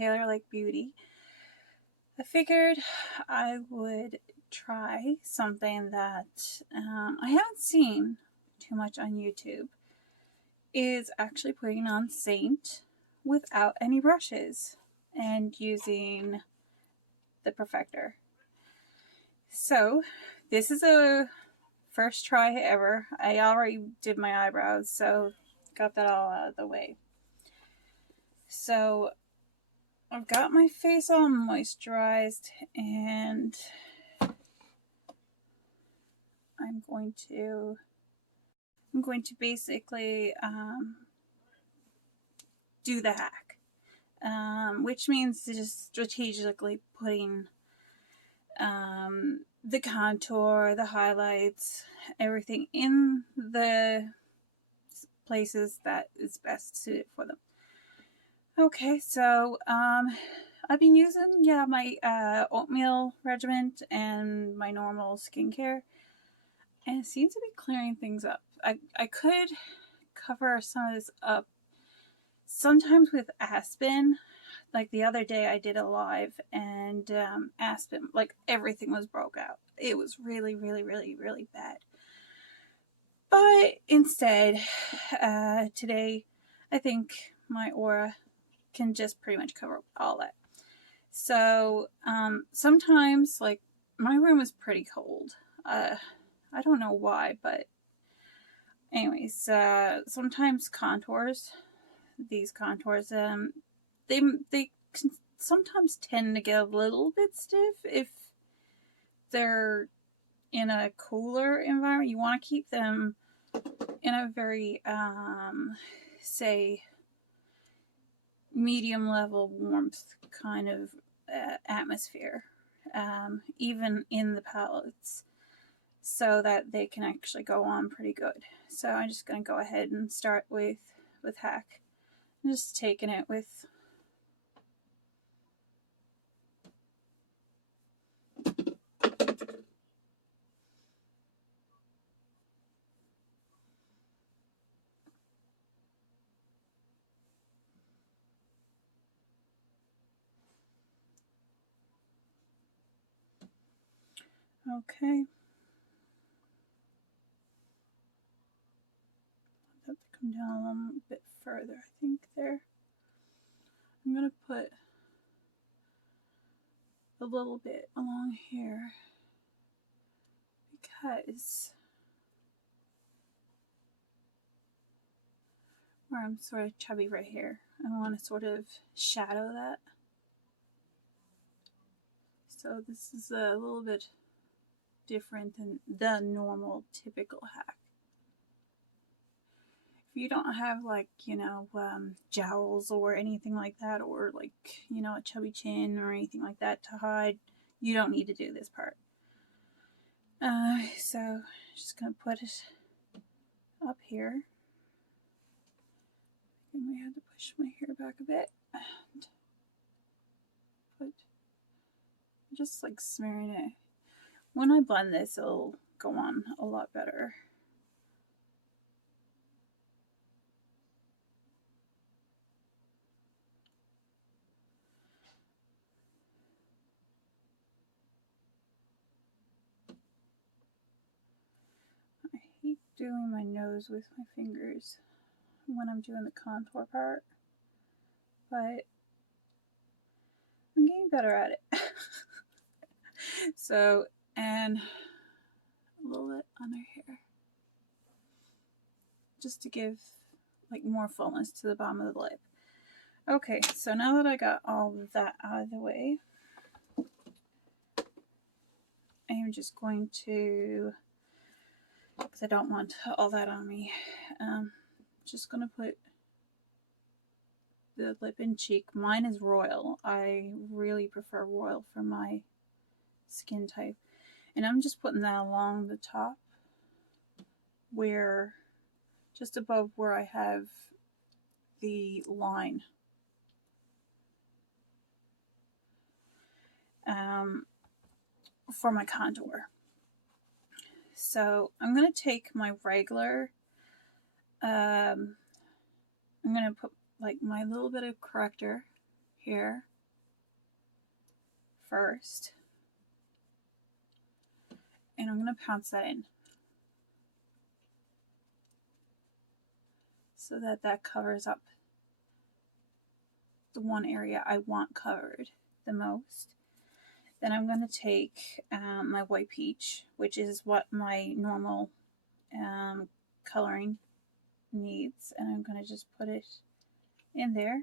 Taylor Like Beauty, I figured I would try something that I haven't seen too much on YouTube, is actually putting on Saint without any brushes and using the Perfector. So this is a first try ever. I already did my eyebrows, so got that all out of the way. So I've got my face all moisturized, and I'm going to basically do the hack, which means just strategically putting the contour, the highlights, everything in the places that is best suited for them. Okay, so I've been using my oatmeal regimen and my normal skincare, and it seems to be clearing things up. I could cover some of this up sometimes with Aspen. Like the other day I did a live, and Aspen, like everything was broke out. It was really, really, really, really bad. But instead, today, I think my aura can just pretty much cover all that. So sometimes, like, my room is pretty cold. I don't know why, but anyways, sometimes these contours, they can sometimes tend to get a little bit stiff if they're in a cooler environment. You want to keep them in a very, say, medium level warmth kind of atmosphere, even in the palettes, so that they can actually go on pretty good. So I'm just going to go ahead and start with HAC. I'm just taking it with okay. I'll have to come down a little bit further, I think, there. I'm going to put a little bit along here because where I'm sort of chubby right here, I want to sort of shadow that. So this is a little bit different than the normal typical hack. If you don't have, like, jowls or anything like that, or like, a chubby chin or anything like that to hide, you don't need to do this part. So just gonna put it up here. I might have to push my hair back a bit and put, just like smearing it. When I blend this, it'll go on a lot better. I hate doing my nose with my fingers when I'm doing the contour part, but I'm getting better at it. So, and a little bit under here, just to give like more fullness to the bottom of the lip. Okay, so now that I got all of that out of the way, I am just going to, because I don't want all that on me, just going to put the lip and cheek. Mine is royal. I really prefer royal for my skin type. And I'm just putting that along the top, where, just above where I have the line. For my contour. So I'm going to take my regular, I'm going to put like my little bit of corrector here, first. And I'm going to pounce that in so that that covers up the one area I want covered the most. Then I'm going to take my white peach, which is what my normal coloring needs, and I'm going to just put it in there.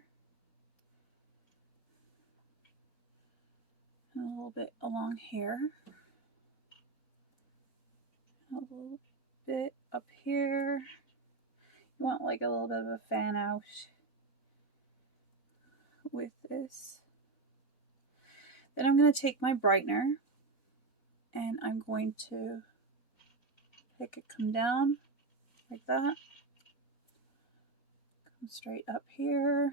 And a little bit along here. A little bit up here. You want like a little bit of a fan out with this. Then I'm going to take my brightener and I'm going to make it come down like that. Come straight up here.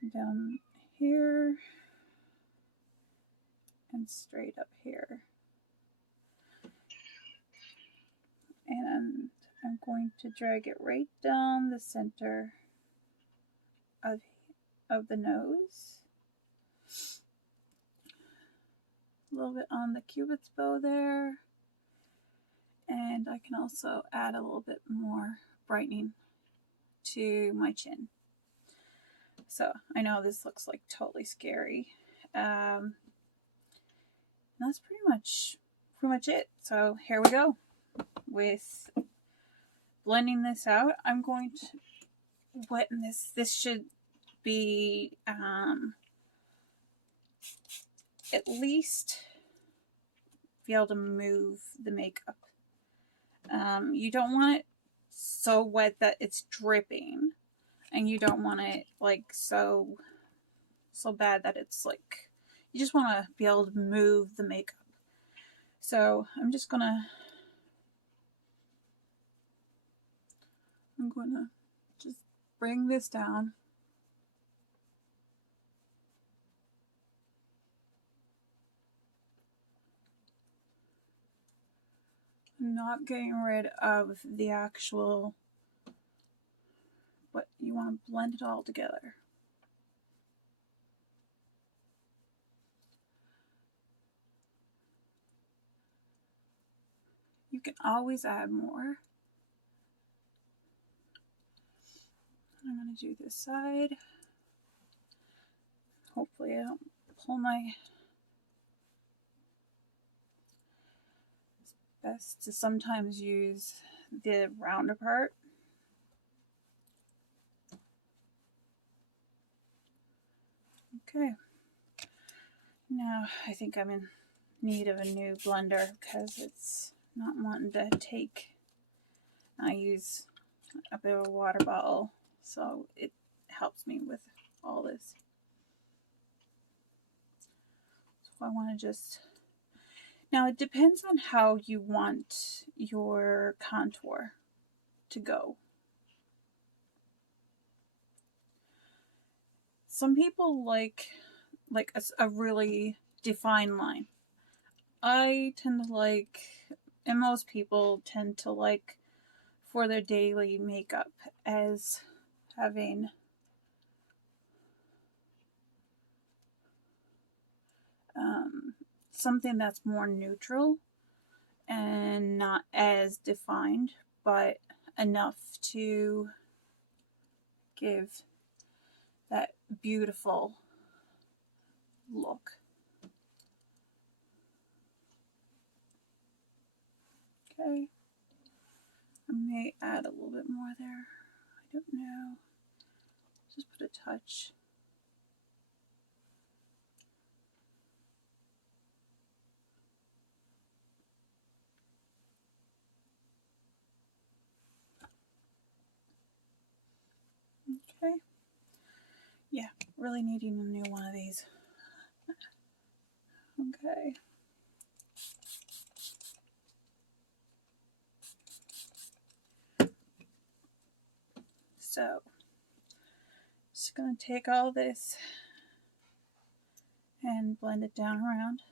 Come down here. And straight up here. And I'm going to drag it right down the center of the nose. A little bit on the cupid's bow there. And I can also add a little bit more brightening to my chin. So I know this looks like totally scary. That's pretty much it. So here we go with blending this out. I'm going to weten this. This should be at least be able to move the makeup. You don't want it so wet that it's dripping, and you don't want it like so bad that it's like, you just want to be able to move the makeup. So I'm gonna just bring this down. I'm not getting rid of the actual, but you want to blend it all together. You can always add more. I'm going to do this side. Hopefully I don't pull my... It's best to sometimes use the rounder part. Okay. Now I think I'm in need of a new blender because it's not wanting to take. I use a bit of a water bottle, so it helps me with all this. So I want to just... Now it depends on how you want your contour to go. Some people like a really defined line. I tend to like, and most people tend to like for their daily makeup as having something that's more neutral and not as defined, but enough to give that beautiful look. Okay, I may add a little bit more there. I don't know. Just put a touch. Okay. Yeah, really needing a new one of these. Okay. So, just going to take all this and blend it down around.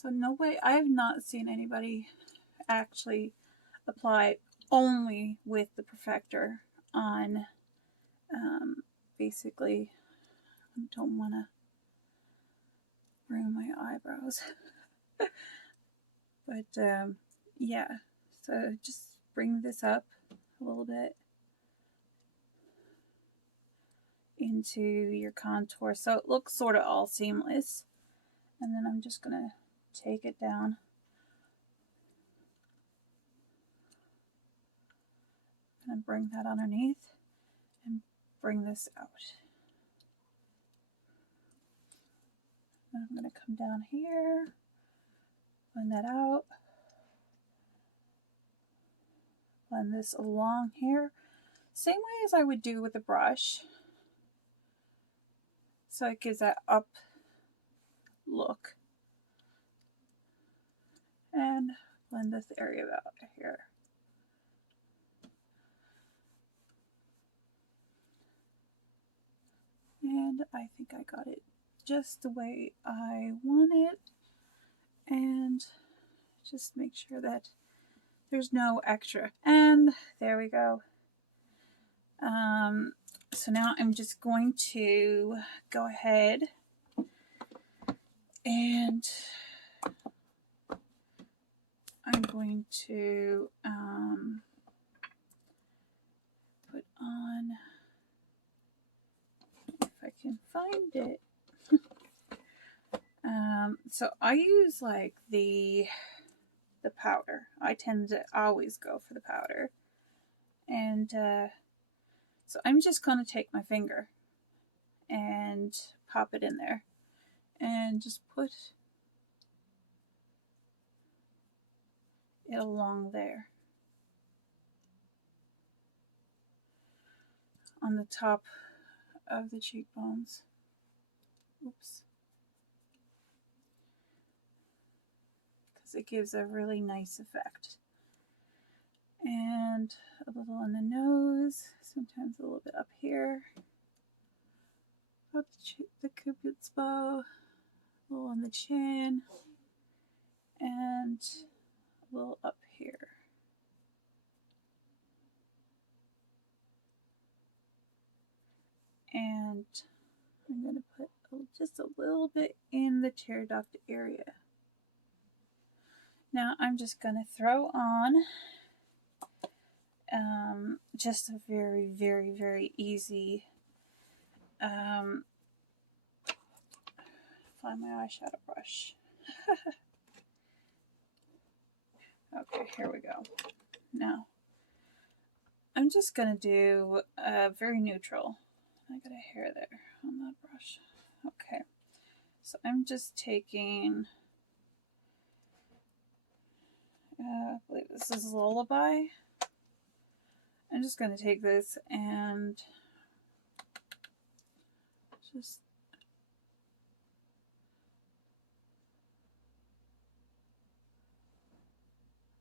So no way, I have not seen anybody actually apply only with the Perfector on, basically, I don't want to ruin my eyebrows. But yeah, so just bring this up a little bit into your contour so it looks sort of all seamless. And then I'm just going to take it down. And bring that underneath and bring this out. And I'm going to come down here, blend that out, blend this along here. Same way as I would do with a brush. So it gives that up look. And blend this area out here. And I think I got it just the way I want it. And just make sure that there's no extra. And there we go. So now I'm just going to go ahead and I'm going to put on, if I can find it. So I use like the powder. I tend to always go for the powder. And so I'm just going to take my finger and pop it in there and just put it along there on the top of the cheekbones. Oops. Because it gives a really nice effect. And a little on the nose, sometimes a little bit up here. Up the cupid's bow, a little on the chin, and a little up here. And I'm going to put just a little bit in the tear duct area. Now I'm just going to throw on just a very, very, very easy find my eyeshadow brush. Okay, here we go. Now I'm just going to do very neutral. I got a hair there on that brush. Okay, so I'm just taking, I believe this is Lullaby. I'm just going to take this and just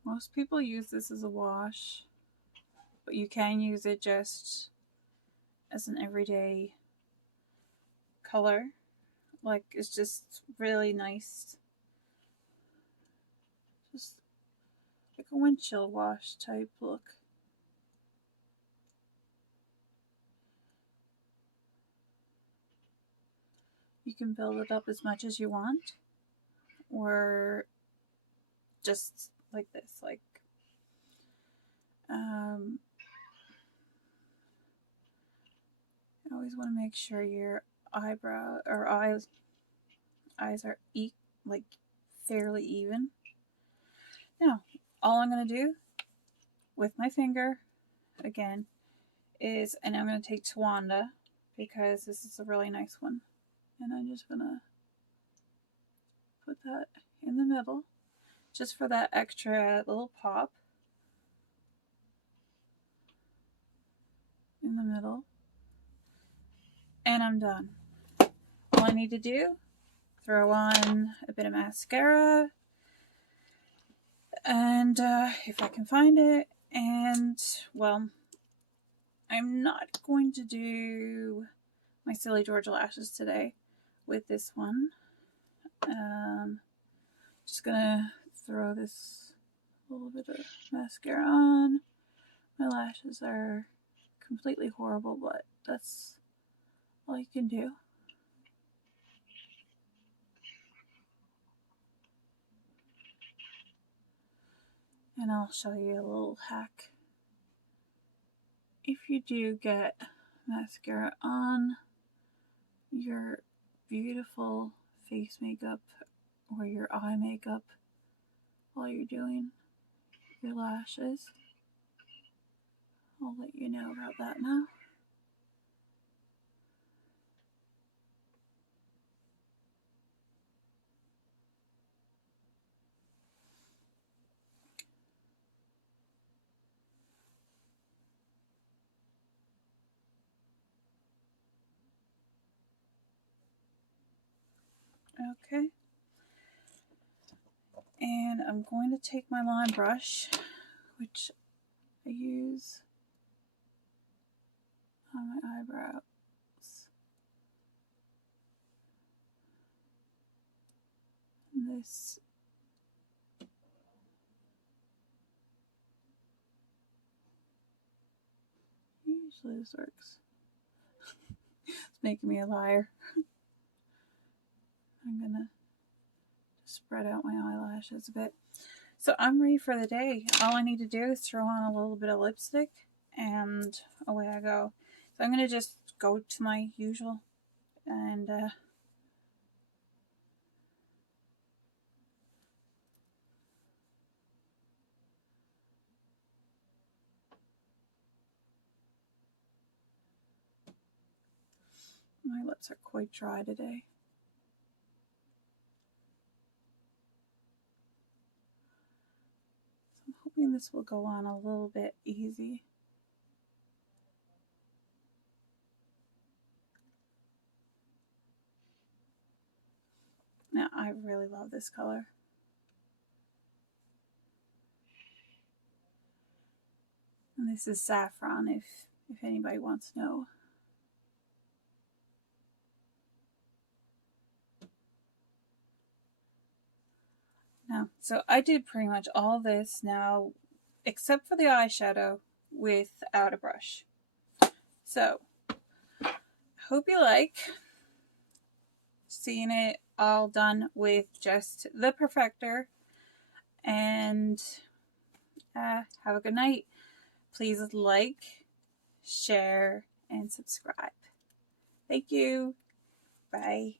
most people use this as a wash, but you can use it just as an everyday color. Like, it's just really nice. Just like a windshield wash type look. You can build it up as much as you want, or just like this, like you always want to make sure your eyebrow or eyes are like fairly even. Now, all I'm going to do with my finger again is, and I'm going to take Tawanda because this is a really nice one, and I'm just going to put that in the middle just for that extra little pop in the middle, and I'm done. All I need to do, throw on a bit of mascara, and if I can find it, and well, I'm not going to do my Silly George lashes today with this one, Just gonna throw this little bit of mascara on. My lashes are completely horrible, but that's all you can do. And I'll show you a little hack. If you do get mascara on your beautiful face makeup or your eye makeup while you're doing your lashes, I'll let you know about that now. Okay. And I'm going to take my line brush, which I use on my eyebrows. And this usually this works. It's making me a liar. I'm gonna spread out my eyelashes a bit. So I'm ready for the day. All I need to do is throw on a little bit of lipstick and away I go. So I'm gonna just go to my usual and my lips are quite dry today. So I'm hoping this will go on a little bit easy. Now I really love this color. And this is saffron if anybody wants to know. Now, so I did pretty much all this now, except for the eyeshadow without a brush. So, hope you like seeing it all done with just the Perfector. And have a good night. Please like, share, and subscribe. Thank you. Bye.